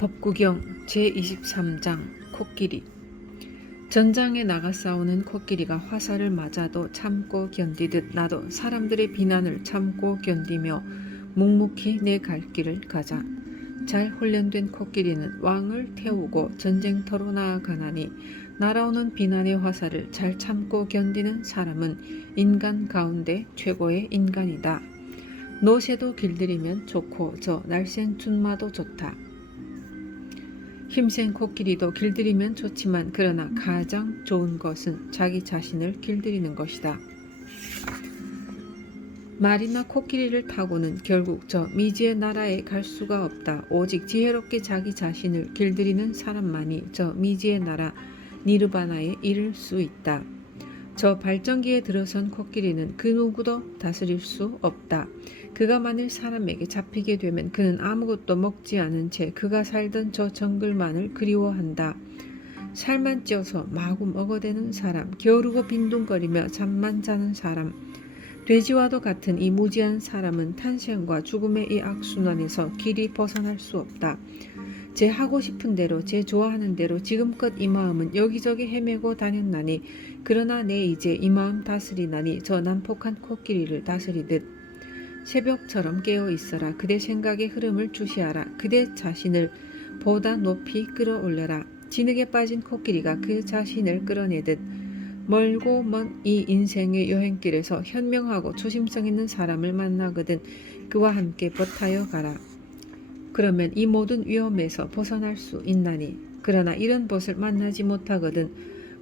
법구경 제23장 코끼리. 전장에 나가 싸우는 코끼리가 화살을 맞아도 참고 견디듯 나도 사람들의 비난을 참고 견디며 묵묵히 내 갈 길을 가자. 잘 훈련된 코끼리는 왕을 태우고 전쟁터로 나아가나니 날아오는 비난의 화살을 잘 참고 견디는 사람은 인간 가운데 최고의 인간이다. 노새도 길들이면 좋고 저 날쌘 준마도 좋다. 힘센 코끼리도 길들이면 좋지만 그러나 가장 좋은 것은 자기 자신을 길들이는 것이다. 말이나 코끼리를 타고는 결국 저 미지의 나라에 갈 수가 없다. 오직 지혜롭게 자기 자신을 길들이는 사람만이 저 미지의 나라 니르바나에 이를 수 있다. 저 발전기에 들어선 코끼리는 그 누구도 다스릴 수 없다. 그가 만일 사람에게 잡히게 되면 그는 아무것도 먹지 않은 채 그가 살던 저 정글만을 그리워한다. 살만 쪄서 마구 먹어대는 사람, 게으르고 빈둥거리며 잠만 자는 사람, 돼지와도 같은 이 무지한 사람은 탄생과 죽음의 이 악순환에서 길이 벗어날 수 없다. 제 하고 싶은 대로, 제 좋아하는 대로 지금껏 이 마음은 여기저기 헤매고 다녔나니 그러나 내 이제 이 마음 다스리나니 저 난폭한 코끼리를 다스리듯 새벽처럼 깨어 있어라. 그대 생각의 흐름을 주시하라. 그대 자신을 보다 높이 끌어올려라. 진흙에 빠진 코끼리가 그 자신을 끌어내듯 멀고 먼 이 인생의 여행길에서 현명하고 조심성 있는 사람을 만나거든 그와 함께 버타여 가라. 그러면 이 모든 위험에서 벗어날 수 있나니 그러나 이런 벗을 만나지 못하거든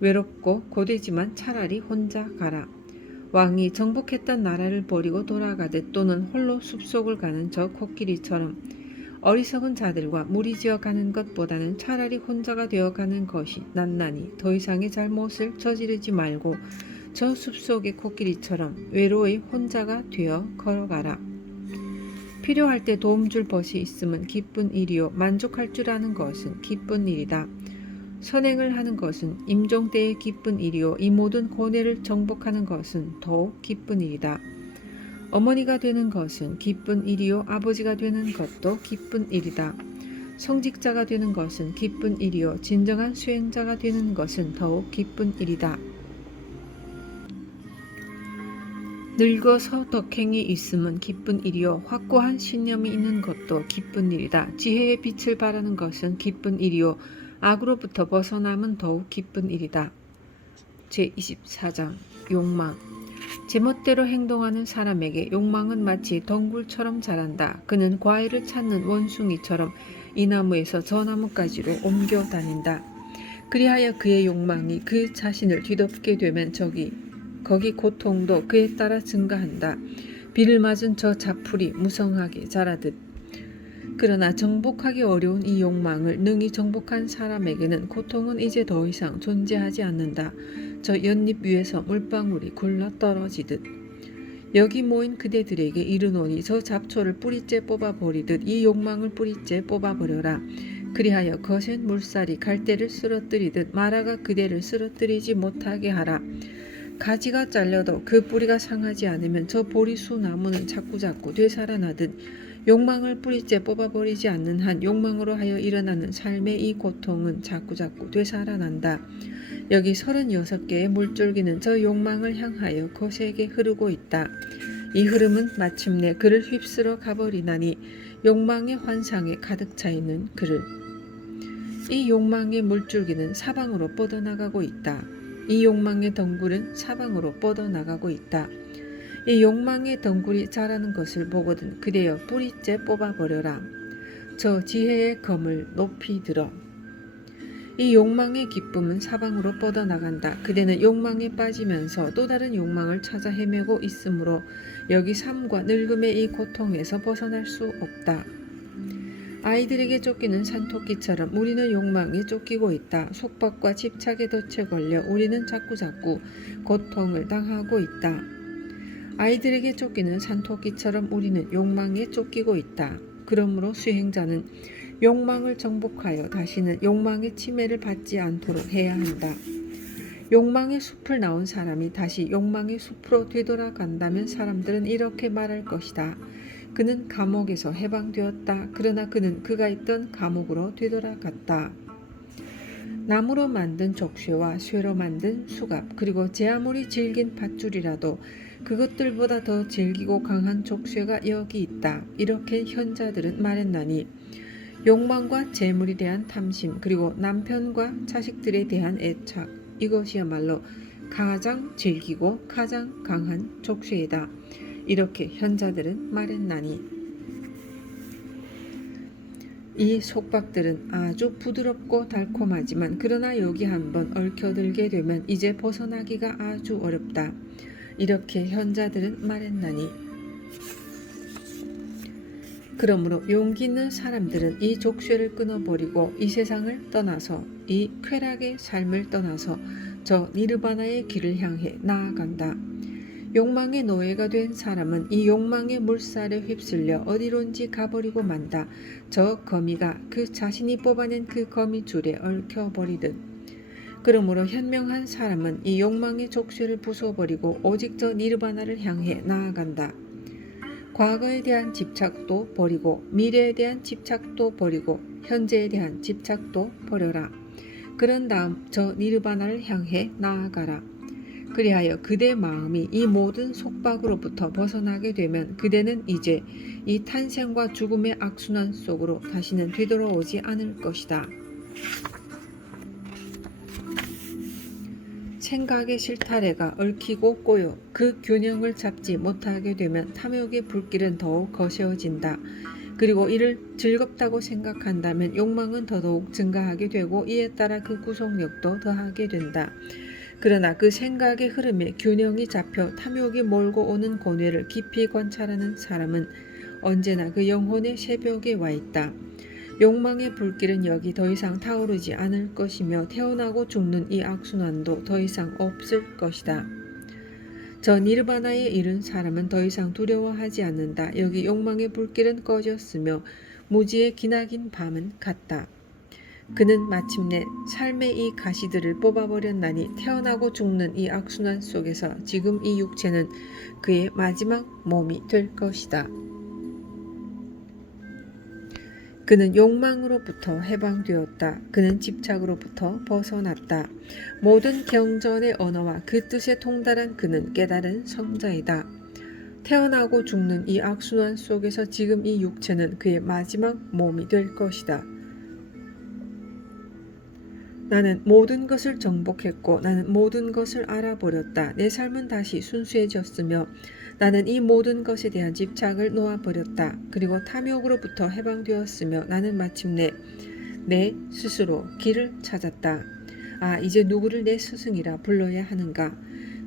외롭고 고되지만 차라리 혼자 가라. 왕이 정복했던 나라를 버리고 돌아가듯 또는 홀로 숲속을 가는 저 코끼리처럼 어리석은 자들과 무리지어 가는 것보다는 차라리 혼자가 되어 가는 것이 낫나니 더 이상의 잘못을 저지르지 말고 저 숲속의 코끼리처럼 외로이 혼자가 되어 걸어가라. 필요할 때 도움 줄 벗이 있으면 기쁜 일이요 만족할 줄 아는 것은 기쁜 일이다. 선행을 하는 것은 임종 때의 기쁜 일이요 이 모든 고뇌를 정복하는 것은 더욱 기쁜 일이다. 어머니가 되는 것은 기쁜 일이요 아버지가 되는 것도 기쁜 일이다. 성직자가 되는 것은 기쁜 일이요 진정한 수행자가 되는 것은 더욱 기쁜 일이다. 늙어서 덕행이 있으면 기쁜 일이요 확고한 신념이 있는 것도 기쁜 일이다. 지혜의 빛을 바라는 것은 기쁜 일이요 악으로부터 벗어남은 더욱 기쁜 일이다. 제24장 욕망. 제멋대로 행동하는 사람에게 욕망은 마치 덩굴처럼 자란다. 그는 과일을 찾는 원숭이처럼 이 나무에서 저 나무까지로 옮겨 다닌다. 그리하여 그의 욕망이 그 자신을 뒤덮게 되면 거기 고통도 그에 따라 증가한다. 비를 맞은 저 잡풀이 무성하게 자라듯. 그러나 정복하기 어려운 이 욕망을 능히 정복한 사람에게는 고통은 이제 더 이상 존재하지 않는다. 저 연잎 위에서 물방울이 굴러 떨어지듯. 여기 모인 그대들에게 이르노니 저 잡초를 뿌리째 뽑아버리듯 이 욕망을 뿌리째 뽑아버려라. 그리하여 거센 물살이 갈대를 쓰러뜨리듯 마라가 그대를 쓰러뜨리지 못하게 하라. 가지가 잘려도 그 뿌리가 상하지 않으면 저 보리수 나무는 자꾸자꾸 되살아나듯 욕망을 뿌리째 뽑아버리지 않는 한 욕망으로 하여 일어나는 삶의 이 고통은 자꾸자꾸 되살아난다. 여기 36개의 물줄기는 저 욕망을 향하여 거세게 흐르고 있다. 이 흐름은 마침내 그를 휩쓸어 가버리나니 욕망의 환상에 가득 차 있는 그를. 이 욕망의 물줄기는 사방으로 뻗어나가고 있다. 이 욕망의 덩굴은 사방으로 뻗어나가고 있다. 이 욕망의 덩굴이 자라는 것을 보거든 그대여 뿌리째 뽑아버려라. 저 지혜의 검을 높이 들어. 이 욕망의 기쁨은 사방으로 뻗어나간다. 그대는 욕망에 빠지면서 또 다른 욕망을 찾아 헤매고 있으므로 여기 삶과 늙음의 이 고통에서 벗어날 수 없다. 아이들에게 쫓기는 산토끼처럼 우리는 욕망에 쫓기고 있다. 속박과 집착에 덫에 걸려 우리는 자꾸자꾸 고통을 당하고 있다. 아이들에게 쫓기는 산토끼처럼 우리는 욕망에 쫓기고 있다. 그러므로 수행자는 욕망을 정복하여 다시는 욕망의 침해를 받지 않도록 해야 한다. 욕망의 숲을 나온 사람이 다시 욕망의 숲으로 되돌아간다면 사람들은 이렇게 말할 것이다. 그는 감옥에서 해방되었다. 그러나 그는 그가 있던 감옥으로 되돌아갔다. 나무로 만든 족쇄와 쇠로 만든 수갑, 그리고 제 아무리 질긴 밧줄이라도 그것들보다 더 질기고 강한 족쇄가 여기 있다. 이렇게 현자들은 말했나니 욕망과 재물에 대한 탐심, 그리고 남편과 자식들에 대한 애착, 이것이야말로 가장 질기고 가장 강한 족쇄이다. 이렇게 현자들은 말했나니 이 속박들은 아주 부드럽고 달콤하지만 그러나 여기 한번 얽혀들게 되면 이제 벗어나기가 아주 어렵다. 이렇게 현자들은 말했나니 그러므로 용기 있는 사람들은 이 족쇄를 끊어버리고 이 세상을 떠나서 이 쾌락의 삶을 떠나서 저 니르바나의 길을 향해 나아간다. 욕망의 노예가 된 사람은 이 욕망의 물살에 휩쓸려 어디론지 가버리고 만다. 저 거미가 그 자신이 뽑아낸 그 거미줄에 얽혀버리듯. 그러므로 현명한 사람은 이 욕망의 족쇄를 부숴버리고 오직 저 니르바나를 향해 나아간다. 과거에 대한 집착도 버리고 미래에 대한 집착도 버리고 현재에 대한 집착도 버려라. 그런 다음 저 니르바나를 향해 나아가라. 그리하여 그대 마음이 이 모든 속박으로부터 벗어나게 되면 그대는 이제 이 탄생과 죽음의 악순환 속으로 다시는 되돌아오지 않을 것이다. 생각의 실타래가 얽히고 꼬여 그 균형을 잡지 못하게 되면 탐욕의 불길은 더욱 거세어진다. 그리고 이를 즐겁다고 생각한다면 욕망은 더더욱 증가하게 되고 이에 따라 그 구속력도 더하게 된다. 그러나 그 생각의 흐름에 균형이 잡혀 탐욕이 몰고 오는 고뇌를 깊이 관찰하는 사람은 언제나 그 영혼의 새벽에 와 있다. 욕망의 불길은 여기 더 이상 타오르지 않을 것이며 태어나고 죽는 이 악순환도 더 이상 없을 것이다. 저 니르바나에 이른 사람은 더 이상 두려워하지 않는다. 여기 욕망의 불길은 꺼졌으며 무지의 기나긴 밤은 갔다. 그는 마침내 삶의 이 가시들을 뽑아버렸나니 태어나고 죽는 이 악순환 속에서 지금 이 육체는 그의 마지막 몸이 될 것이다. 그는 욕망으로부터 해방되었다. 그는 집착으로부터 벗어났다. 모든 경전의 언어와 그 뜻에 통달한 그는 깨달은 성자이다. 태어나고 죽는 이 악순환 속에서 지금 이 육체는 그의 마지막 몸이 될 것이다. 나는 모든 것을 정복했고 나는 모든 것을 알아버렸다. 내 삶은 다시 순수해졌으며 나는 이 모든 것에 대한 집착을 놓아버렸다. 그리고 탐욕으로부터 해방되었으며 나는 마침내 내 스스로 길을 찾았다. 아, 이제 누구를 내 스승이라 불러야 하는가?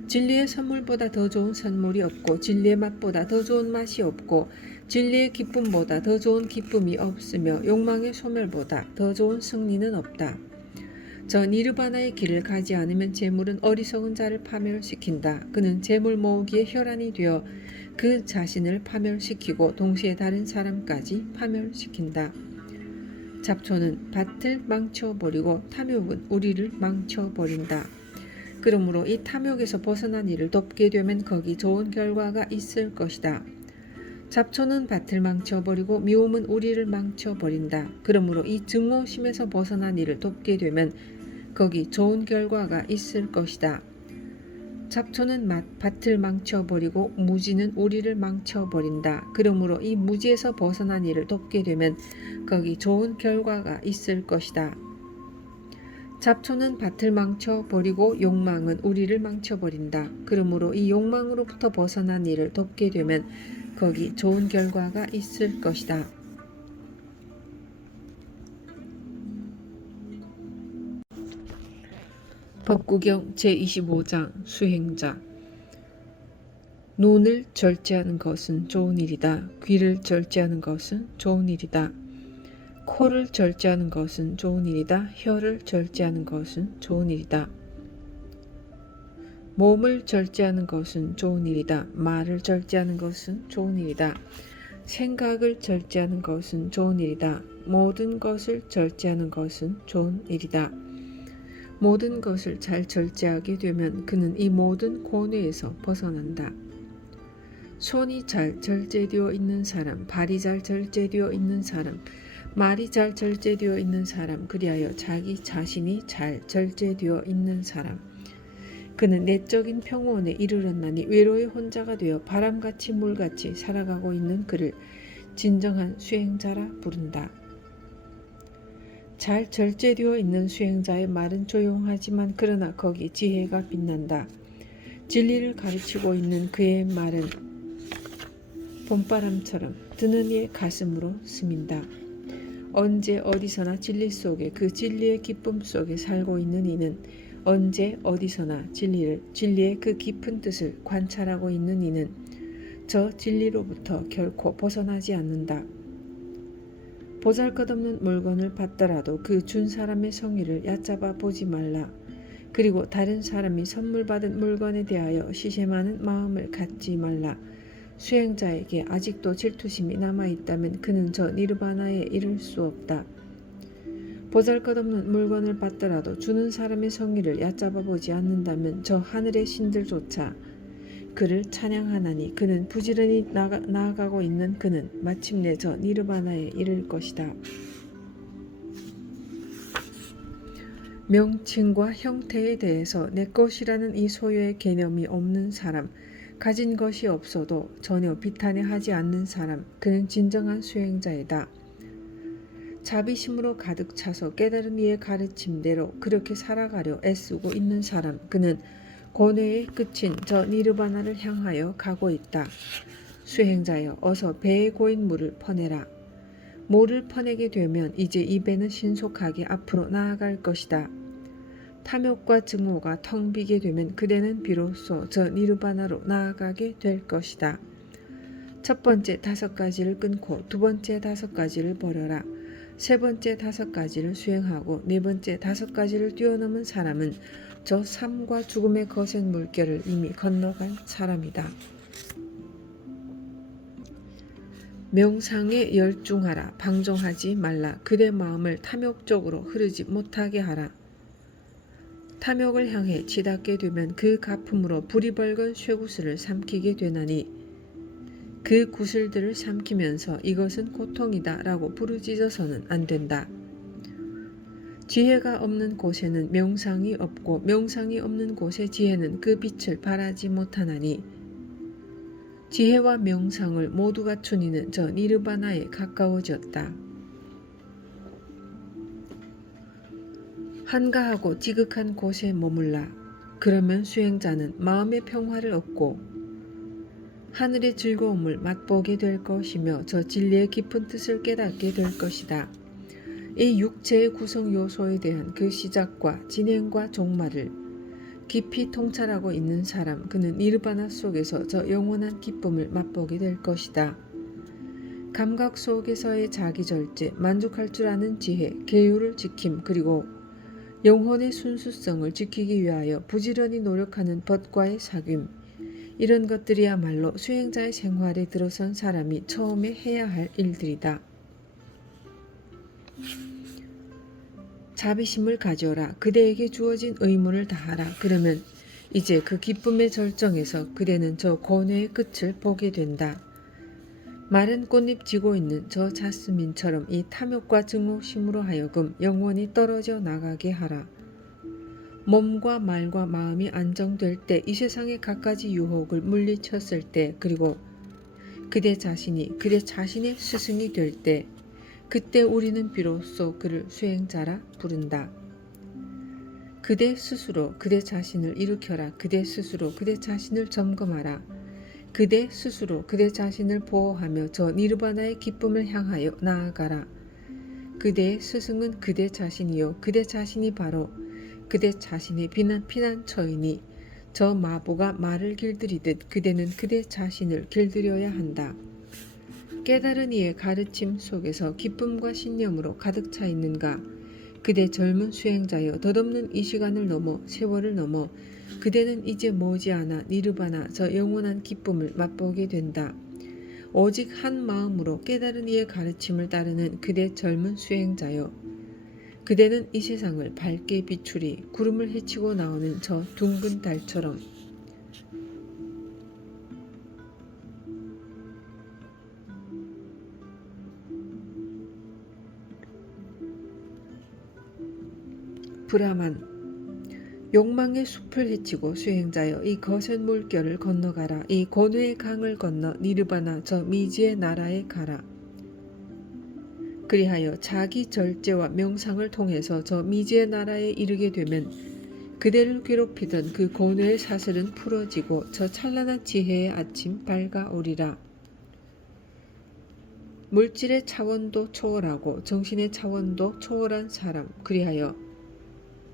진리의 선물보다 더 좋은 선물이 없고 진리의 맛보다 더 좋은 맛이 없고 진리의 기쁨보다 더 좋은 기쁨이 없으며 욕망의 소멸보다 더 좋은 승리는 없다. 저 니르바나의 길을 가지 않으면 재물은 어리석은 자를 파멸시킨다. 그는 재물 모으기에 혈안이 되어 그 자신을 파멸시키고 동시에 다른 사람까지 파멸시킨다. 잡초는 밭을 망쳐버리고 탐욕은 우리를 망쳐버린다. 그러므로 이 탐욕에서 벗어난 이를 돕게 되면 거기 좋은 결과가 있을 것이다. 잡초는 밭을 망쳐버리고 미움은 우리를 망쳐버린다. 그러므로 이 증오심에서 벗어난 이를 돕게 되면 거기 좋은 결과가 있을 것이다. 잡초는 밭을 망쳐버리고 무지는 우리를 망쳐버린다. 그러므로 이 무지에서 벗어난 이를 돕게 되면 거기 좋은 결과가 있을 것이다. 잡초는 밭을 망쳐버리고 욕망은 우리를 망쳐버린다. 그러므로 이 욕망으로부터 벗어난 이를 돕게 되면 거기 좋은 결과가 있을 것이다. 법구경 제25장 수행자. 눈을 절제하는 것은 좋은 일이다. 귀를 절제하는 것은 좋은 일이다. 코를 절제하는 것은 좋은 일이다. 혀를 절제하는 것은 좋은 일이다. 몸을 절제하는 것은 좋은 일이다. 말을 절제하는 것은 좋은 일이다. 생각을 절제하는 것은 좋은 일이다. 모든 것을 절제하는 것은 좋은 일이다. 모든 것을 잘 절제하게 되면 그는 이 모든 고뇌에서 벗어난다. 손이 잘 절제되어 있는 사람, 발이 잘 절제되어 있는 사람, 말이 잘 절제되어 있는 사람, 그리하여 자기 자신이 잘 절제되어 있는 사람. 그는 내적인 평온에 이르렀나니 외로이 혼자가 되어 바람같이 물같이 살아가고 있는 그를 진정한 수행자라 부른다. 잘 절제되어 있는 수행자의 말은 조용하지만 그러나 거기 지혜가 빛난다. 진리를 가르치고 있는 그의 말은 봄바람처럼 드는 이의 가슴으로 스민다. 언제 어디서나 진리 속에 그 진리의 기쁨 속에 살고 있는 이는 언제 어디서나 진리의 그 깊은 뜻을 관찰하고 있는 이는 저 진리로부터 결코 벗어나지 않는다. 보잘것없는 물건을 받더라도 그 준 사람의 성의를 얕잡아 보지 말라. 그리고 다른 사람이 선물 받은 물건에 대하여 시샘하는 마음을 갖지 말라. 수행자에게 아직도 질투심이 남아있다면 그는 저 니르바나에 이를 수 없다. 보잘것없는 물건을 받더라도 주는 사람의 성의를 얕잡아 보지 않는다면 저 하늘의 신들조차 그를 찬양하나니 그는 부지런히 나아가고 있는 그는 마침내 저 니르바나에 이를 것이다. 명칭과 형태에 대해서 내 것이라는 이 소유의 개념이 없는 사람, 가진 것이 없어도 전혀 비탄해하지 않는 사람, 그는 진정한 수행자이다. 자비심으로 가득 차서 깨달은 이의 가르침대로 그렇게 살아가려 애쓰고 있는 사람, 그는 고뇌의 끝인 저 니르바나를 향하여 가고 있다. 수행자여, 어서 배에 고인 물을 퍼내라. 물을 퍼내게 되면 이제 이 배는 신속하게 앞으로 나아갈 것이다. 탐욕과 증오가 텅 비게 되면 그대는 비로소 저 니르바나로 나아가게 될 것이다. 첫 번째 5가지를 끊고 두 번째 5가지를 버려라. 세 번째 5가지를 수행하고 네 번째 5가지를 뛰어넘은 사람은 저 삶과 죽음의 거센 물결을 이미 건너간 사람이다. 명상에 열중하라. 방종하지 말라. 그대 마음을 탐욕 쪽으로 흐르지 못하게 하라. 탐욕을 향해 치닫게 되면 그 가품으로 불이 벌건 쇠구슬을 삼키게 되나니 그 구슬들을 삼키면서 이것은 고통이다 라고 부르짖어서는 안 된다. 지혜가 없는 곳에는 명상이 없고 명상이 없는 곳에 지혜는 그 빛을 발하지 못하나니 지혜와 명상을 모두 갖춘 이는 저 니르바나에 가까워졌다. 한가하고 지극한 곳에 머물라. 그러면 수행자는 마음의 평화를 얻고 하늘의 즐거움을 맛보게 될 것이며 저 진리의 깊은 뜻을 깨닫게 될 것이다. 이 육체의 구성 요소에 대한 그 시작과 진행과 종말을 깊이 통찰하고 있는 사람, 그는 니르바나 속에서 저 영원한 기쁨을 맛보게 될 것이다. 감각 속에서의 자기절제, 만족할 줄 아는 지혜, 계율을 지킴, 그리고 영혼의 순수성을 지키기 위하여 부지런히 노력하는 벗과의 사귐, 이런 것들이야말로 수행자의 생활에 들어선 사람이 처음에 해야 할 일들이다. 자비심을 가져라. 그대에게 주어진 의무를 다하라. 그러면 이제 그 기쁨의 절정에서 그대는 저 고뇌의 끝을 보게 된다. 마른 꽃잎 지고 있는 저 자스민처럼 이 탐욕과 증오심으로 하여금 영원히 떨어져 나가게 하라. 몸과 말과 마음이 안정될 때, 이 세상의 갖가지 유혹을 물리쳤을 때, 그리고 그대 자신이 그대 자신의 스승이 될 때, 그때 우리는 비로소 그를 수행자라 부른다. 그대 스스로 그대 자신을 일으켜라. 그대 스스로 그대 자신을 점검하라. 그대 스스로 그대 자신을 보호하며 저 니르바나의 기쁨을 향하여 나아가라. 그대의 스승은 그대 자신이요. 그대 자신이 바로 그대 자신의 피난처이니 저 마부가 말을 길들이듯 그대는 그대 자신을 길들여야 한다. 깨달은 이의 가르침 속에서 기쁨과 신념으로 가득 차 있는가? 그대 젊은 수행자여, 덧없는 이 시간을 넘어 세월을 넘어 그대는 이제 머지않아 니르바나 저 영원한 기쁨을 맛보게 된다. 오직 한 마음으로 깨달은 이의 가르침을 따르는 그대 젊은 수행자여, 그대는 이 세상을 밝게 비추리 구름을 헤치고 나오는 저 둥근 달처럼 브라만, 욕망의 숲을 헤치고 수행자여 이 거센 물결을 건너가라. 이 고뇌의 강을 건너 니르바나 저 미지의 나라에 가라. 그리하여 자기 절제와 명상을 통해서 저 미지의 나라에 이르게 되면 그대를 괴롭히던 그 고뇌의 사슬은 풀어지고 저 찬란한 지혜의 아침 밝아오리라. 물질의 차원도 초월하고 정신의 차원도 초월한 사람, 그리하여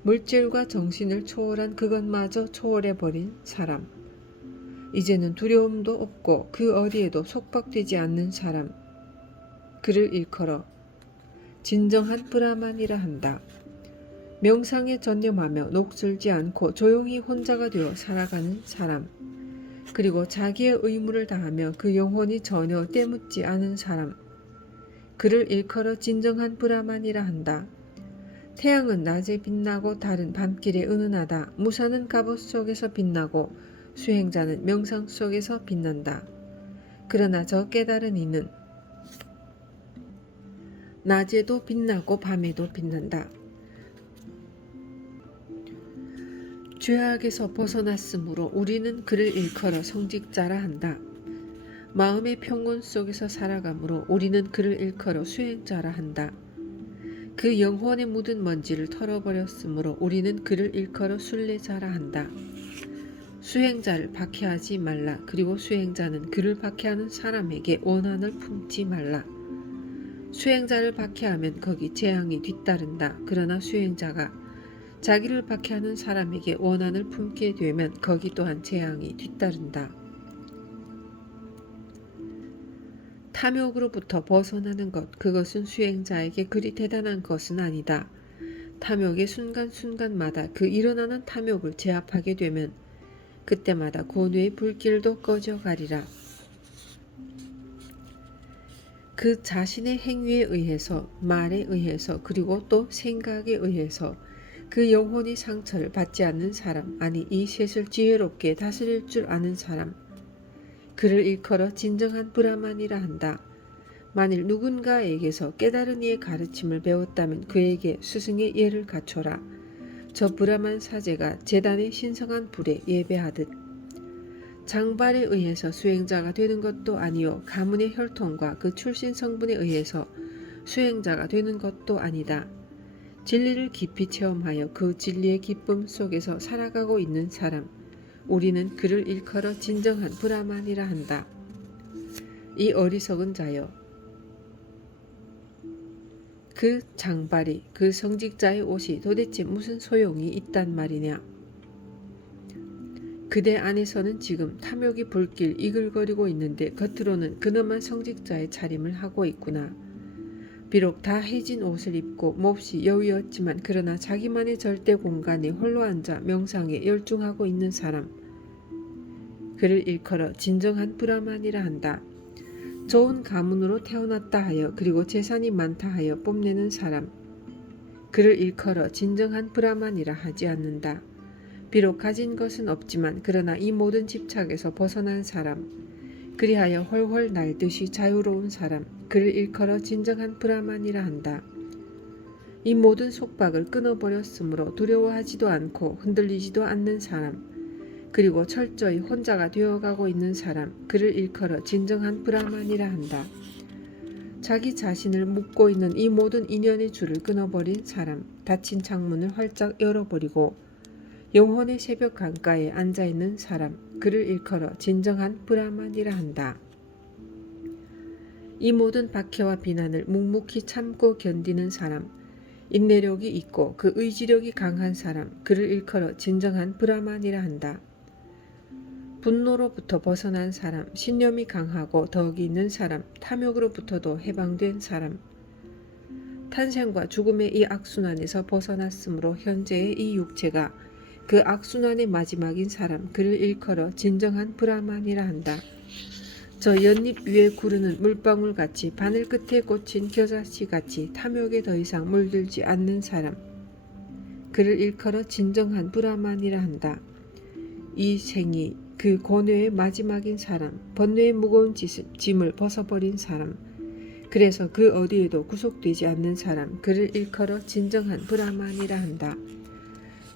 물질과 정신을 초월한 그것마저 초월해버린 사람, 이제는 두려움도 없고 그 어디에도 속박되지 않는 사람, 그를 일컬어 진정한 브라만이라 한다. 명상에 전념하며 녹슬지 않고 조용히 혼자가 되어 살아가는 사람, 그리고 자기의 의무를 다하며 그 영혼이 전혀 때묻지 않은 사람, 그를 일컬어 진정한 브라만이라 한다. 태양은 낮에 빛나고 달은 밤길에 은은하다. 무사는 갑옷 속에서 빛나고 수행자는 명상 속에서 빛난다. 그러나 저 깨달은 이는 낮에도 빛나고 밤에도 빛난다. 죄악에서 벗어났으므로 우리는 그를 일컬어 성직자라 한다. 마음의 평온 속에서 살아가므로 우리는 그를 일컬어 수행자라 한다. 그 영혼에 묻은 먼지를 털어버렸으므로 우리는 그를 일컬어 순례자라 한다. 수행자를 박해하지 말라. 그리고 수행자는 그를 박해하는 사람에게 원한을 품지 말라. 수행자를 박해하면 거기 재앙이 뒤따른다. 그러나 수행자가 자기를 박해하는 사람에게 원한을 품게 되면 거기 또한 재앙이 뒤따른다. 탐욕으로부터 벗어나는 것, 그것은 수행자에게 그리 대단한 것은 아니다. 탐욕의 순간순간마다 그 일어나는 탐욕을 제압하게 되면 그때마다 고뇌의 불길도 꺼져가리라. 그 자신의 행위에 의해서, 말에 의해서, 그리고 또 생각에 의해서 그 영혼이 상처를 받지 않는 사람, 아니 이 셋을 지혜롭게 다스릴 줄 아는 사람, 그를 일컬어 진정한 브라만이라 한다. 만일 누군가에게서 깨달은 이의 가르침을 배웠다면 그에게 스승의 예를 갖춰라. 저 브라만 사제가 제단의 신성한 불에 예배하듯 장발에 의해서 수행자가 되는 것도 아니요 가문의 혈통과 그 출신 성분에 의해서 수행자가 되는 것도 아니다. 진리를 깊이 체험하여 그 진리의 기쁨 속에서 살아가고 있는 사람, 우리는 그를 일컬어 진정한 브라만이라 한다. 이 어리석은 자여, 그 장발이, 그 성직자의 옷이 도대체 무슨 소용이 있단 말이냐. 그대 안에서는 지금 탐욕이 불길 이글거리고 있는데 겉으로는 근엄한 성직자의 차림을 하고 있구나. 비록 다 해진 옷을 입고 몹시 여위었지만 그러나 자기만의 절대 공간에 홀로 앉아 명상에 열중하고 있는 사람, 그를 일컬어 진정한 브라만이라 한다. 좋은 가문으로 태어났다 하여 그리고 재산이 많다 하여 뽐내는 사람, 그를 일컬어 진정한 브라만이라 하지 않는다. 비록 가진 것은 없지만 그러나 이 모든 집착에서 벗어난 사람, 그리하여 훨훨 날듯이 자유로운 사람, 그를 일컬어 진정한 브라만이라 한다. 이 모든 속박을 끊어버렸으므로 두려워하지도 않고 흔들리지도 않는 사람, 그리고 철저히 혼자가 되어가고 있는 사람, 그를 일컬어 진정한 브라만이라 한다. 자기 자신을 묶고 있는 이 모든 인연의 줄을 끊어버린 사람, 닫힌 창문을 활짝 열어버리고 영혼의 새벽 강가에 앉아있는 사람, 그를 일컬어 진정한 브라만이라 한다. 이 모든 박해와 비난을 묵묵히 참고 견디는 사람, 인내력이 있고 그 의지력이 강한 사람, 그를 일컬어 진정한 브라만이라 한다. 분노로부터 벗어난 사람, 신념이 강하고 덕이 있는 사람, 탐욕으로부터도 해방된 사람, 탄생과 죽음의 이 악순환에서 벗어났으므로 현재의 이 육체가 그 악순환의 마지막인 사람, 그를 일컬어 진정한 브라만이라 한다. 저 연잎 위에 구르는 물방울같이 바늘 끝에 꽂힌 겨자씨같이 탐욕에 더 이상 물들지 않는 사람, 그를 일컬어 진정한 브라만이라 한다. 이 생이 그 고뇌의 마지막인 사람, 번뇌의 무거운 짐을 벗어버린 사람, 그래서 그 어디에도 구속되지 않는 사람, 그를 일컬어 진정한 브라만이라 한다.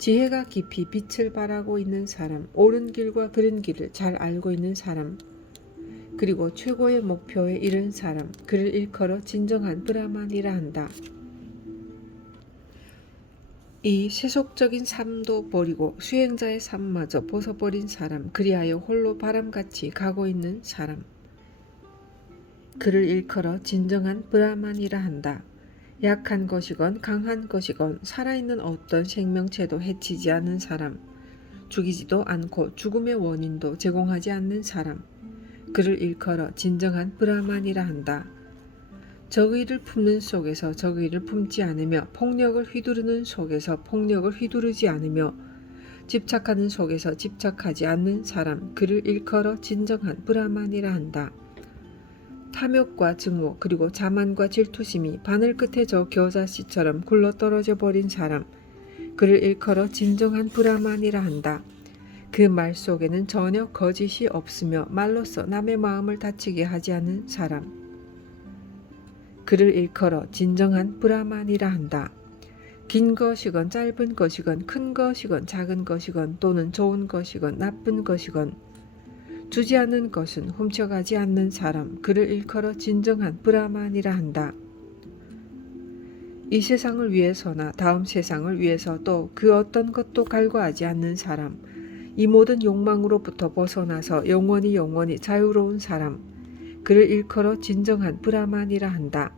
지혜가 깊이 빛을 발하고 있는 사람, 옳은 길과 그른 길을 잘 알고 있는 사람, 그리고 최고의 목표에 이른 사람, 그를 일컬어 진정한 브라만이라 한다. 이 세속적인 삶도 버리고 수행자의 삶마저 벗어버린 사람, 그리하여 홀로 바람같이 가고 있는 사람, 그를 일컬어 진정한 브라만이라 한다. 약한 것이건 강한 것이건 살아있는 어떤 생명체도 해치지 않는 사람, 죽이지도 않고 죽음의 원인도 제공하지 않는 사람, 그를 일컬어 진정한 브라만이라 한다. 적의를 품는 속에서 적의를 품지 않으며 폭력을 휘두르는 속에서 폭력을 휘두르지 않으며 집착하는 속에서 집착하지 않는 사람, 그를 일컬어 진정한 브라만이라 한다. 탐욕과 증오 그리고 자만과 질투심이 바늘 끝에 저 겨자씨처럼 굴러떨어져 버린 사람, 그를 일컬어 진정한 브라만이라 한다. 그 말 속에는 전혀 거짓이 없으며 말로써 남의 마음을 다치게 하지 않는 사람, 그를 일컬어 진정한 브라만이라 한다. 긴 것이건 짧은 것이건 큰 것이건 작은 것이건 또는 좋은 것이건 나쁜 것이건 주지 않는 것은 훔쳐가지 않는 사람, 그를 일컬어 진정한 브라만이라 한다. 이 세상을 위해서나 다음 세상을 위해서 또 그 어떤 것도 갈구하지 않는 사람, 이 모든 욕망으로부터 벗어나서 영원히 자유로운 사람, 그를 일컬어 진정한 브라만이라 한다.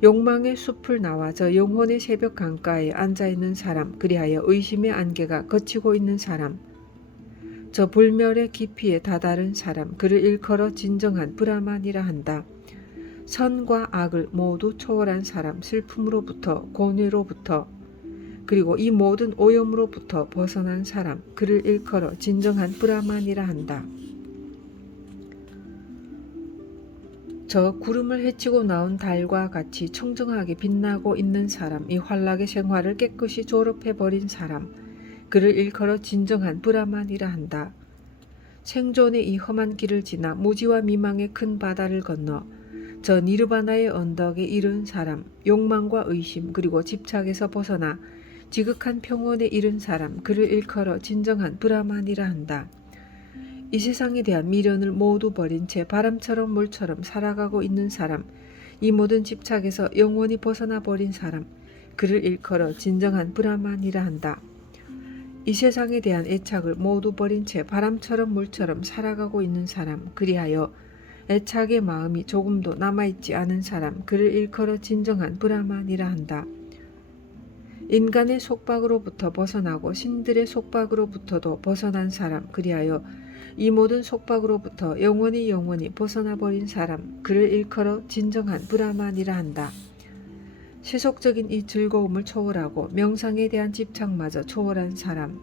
욕망의 숲을 나와 저 영혼의 새벽 강가에 앉아있는 사람, 그리하여 의심의 안개가 걷히고 있는 사람, 저 불멸의 깊이에 다다른 사람, 그를 일컬어 진정한 브라만이라 한다. 선과 악을 모두 초월한 사람, 슬픔으로부터 고뇌로부터 그리고 이 모든 오염으로부터 벗어난 사람, 그를 일컬어 진정한 브라만이라 한다. 저 구름을 헤치고 나온 달과 같이 청정하게 빛나고 있는 사람, 이 환락의 생활을 깨끗이 졸업해버린 사람, 그를 일컬어 진정한 브라만이라 한다. 생존의 이 험한 길을 지나 무지와 미망의 큰 바다를 건너 저 니르바나의 언덕에 이른 사람, 욕망과 의심 그리고 집착에서 벗어나 지극한 평온에 이른 사람, 그를 일컬어 진정한 브라만이라 한다. 이 세상에 대한 미련을 모두 버린 채 바람처럼 물처럼 살아가고 있는 사람, 이 모든 집착에서 영원히 벗어나 버린 사람, 그를 일컬어 진정한 브라만이라 한다. 이 세상에 대한 애착을 모두 버린 채 바람처럼 물처럼 살아가고 있는 사람, 그리하여 애착의 마음이 조금도 남아있지 않은 사람, 그를 일컬어 진정한 브라만이라 한다. 인간의 속박으로부터 벗어나고 신들의 속박으로부터도 벗어난 사람, 그리하여 이 모든 속박으로부터 영원히 벗어나 버린 사람, 그를 일컬어 진정한 브라만이라 한다. 세속적인 이 즐거움을 초월하고 명상에 대한 집착마저 초월한 사람,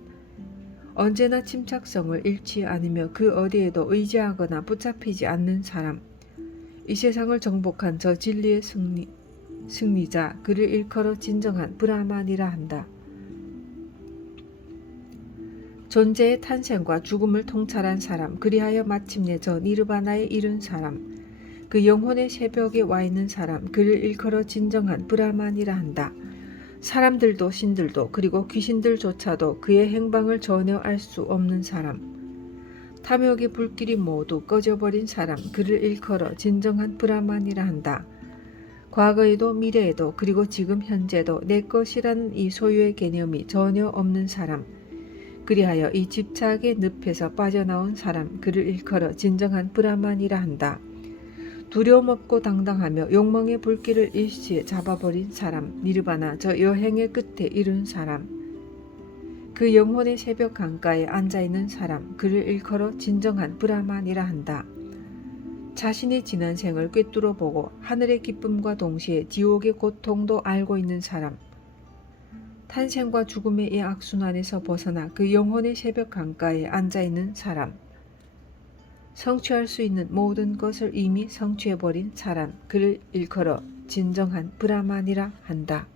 언제나 침착성을 잃지 않으며 그 어디에도 의지하거나 붙잡히지 않는 사람, 이 세상을 정복한 저 진리의 승리자, 그를 일컬어 진정한 브라만이라 한다. 존재의 탄생과 죽음을 통찰한 사람, 그리하여 마침내 저 니르바나에 이른 사람, 그 영혼의 새벽에 와 있는 사람, 그를 일컬어 진정한 브라만이라 한다. 사람들도 신들도 그리고 귀신들조차도 그의 행방을 전혀 알 수 없는 사람, 탐욕의 불길이 모두 꺼져버린 사람, 그를 일컬어 진정한 브라만이라 한다. 과거에도 미래에도 그리고 지금 현재도 내 것이라는 이 소유의 개념이 전혀 없는 사람, 그리하여 이 집착의 늪에서 빠져나온 사람, 그를 일컬어 진정한 브라만이라 한다. 두려움 없고 당당하며 욕망의 불길을 일시에 잡아버린 사람, 니르바나 저 여행의 끝에 이른 사람, 그 영혼의 새벽 강가에 앉아있는 사람, 그를 일컬어 진정한 브라만이라 한다. 자신의 지난 생을 꿰뚫어 보고 하늘의 기쁨과 동시에 지옥의 고통도 알고 있는 사람, 탄생과 죽음의 이 악순환에서 벗어나 그 영혼의 새벽 강가에 앉아있는 사람, 성취할 수 있는 모든 것을 이미 성취해버린 사람, 그를 일컬어 진정한 브라만이라 한다.